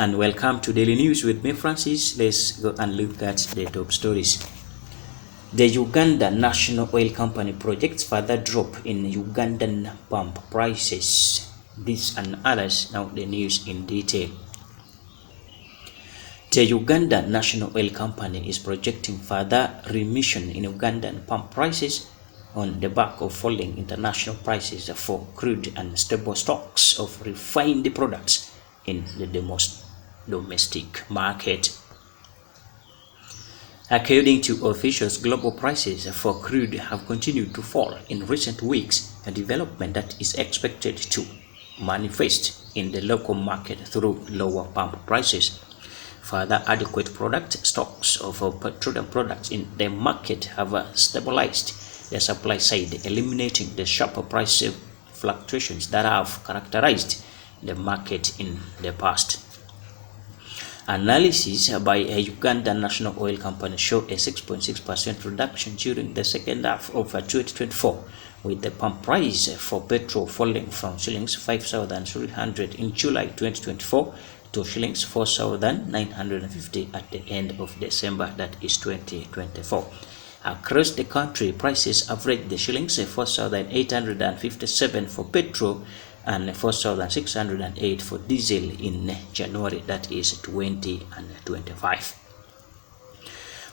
and welcome to Daily News with me, Francis. Let's go and look at the top stories. The Ugandan National Oil Company projects further drop in Ugandan pump prices. This and others, now the news in detail. The Ugandan National Oil Company is projecting further remission in Ugandan pump prices on the back of falling international prices for crude and stable stocks of refined products in the domestic market. According to officials, global prices for crude have continued to fall in recent weeks, a development that is expected to manifest in the local market through lower pump prices. Further, adequate product stocks of petroleum products in the market have stabilized the supply side, eliminating the sharper price fluctuations that have characterized the market in the past. Analysis by a Ugandan National Oil Company show a 6.6% reduction during the second half of 2024, with the pump price for petrol falling from shillings 5,300 in July 2024 to shillings 4,950 at the end of December, that is 2024. Across the country, prices averaged the shillings 4,857 for petrol and 4,608 for diesel in January, that is 2025.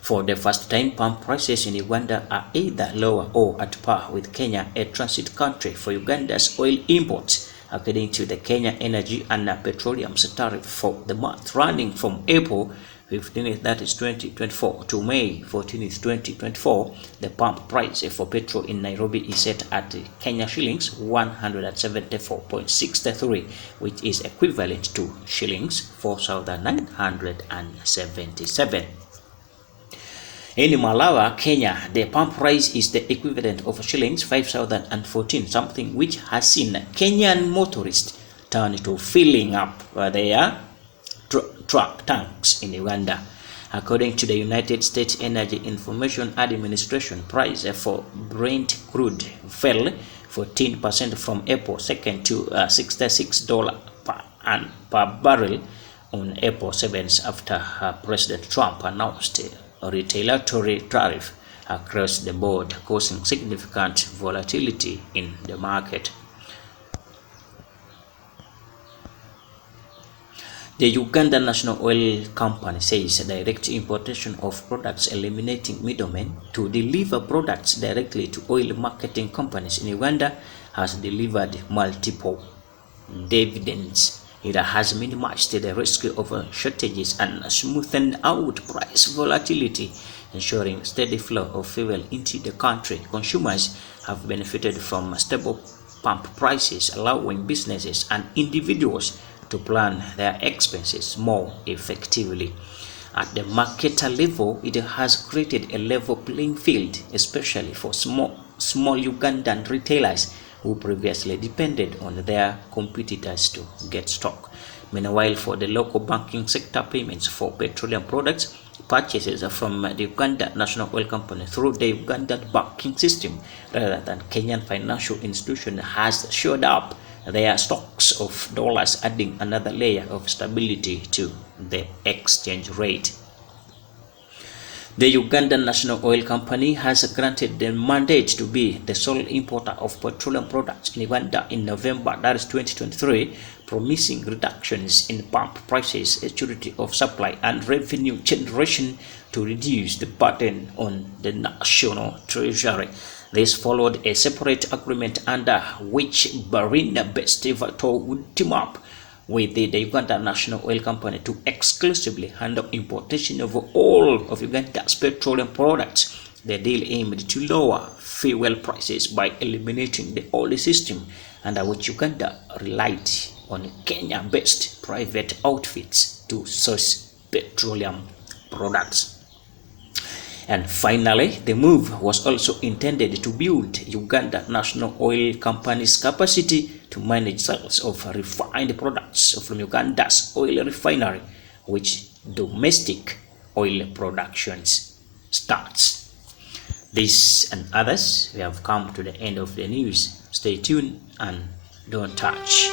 For the first time, pump prices in Uganda are either lower or at par with Kenya, a transit country for Uganda's oil imports, according to the Kenya Energy and Petroleum tariff for the month running from April 15th, that is 2024, to May 14th, 2024. The pump price for petrol in Nairobi is set at Kenya shillings 174.63, which is equivalent to shillings 4,977. In Malawi, Kenya, the pump price is the equivalent of shillings 5,014, something which has seen Kenyan motorists turn to filling up their truck tanks in Uganda. According to the United States Energy Information Administration, price for Brent crude fell 14% from April 2nd to $66 per barrel on April 7th after President Trump announced a retaliatory tariff across the board, causing significant volatility in the market. The Ugandan National Oil Company says direct importation of products, eliminating middlemen to deliver products directly to oil marketing companies in Uganda, has delivered multiple dividends. It has minimized the risk of shortages and smoothened out price volatility, ensuring steady flow of fuel into the country. Consumers have benefited from stable pump prices, allowing businesses and individuals to plan their expenses more effectively. At the marketer level, it has created a level playing field, especially for small Ugandan retailers who previously depended on their competitors to get stock. Meanwhile, for the local banking sector, payments for petroleum products purchases from the Uganda National Oil Company through the Ugandan banking system rather than Kenyan financial institution has shored up their stocks of dollars, adding another layer of stability to the exchange rate. The Ugandan National Oil Company has granted the mandate to be the sole importer of petroleum products in Uganda in November, that is 2023, promising reductions in pump prices, security of supply, and revenue generation to reduce the burden on the national treasury. This followed a separate agreement under which Barina-based Vato would team up with the Uganda National Oil Company to exclusively handle importation of all of Uganda's petroleum products. The deal aimed to lower fuel prices by eliminating the old system under which Uganda relied on Kenya-based private outfits to source petroleum products. And finally, the move was also intended to build Uganda National Oil Company's capacity to manage sales of refined products from Uganda's oil refinery, which domestic oil production starts. This and others, we have come to the end of the news. Stay tuned and don't touch.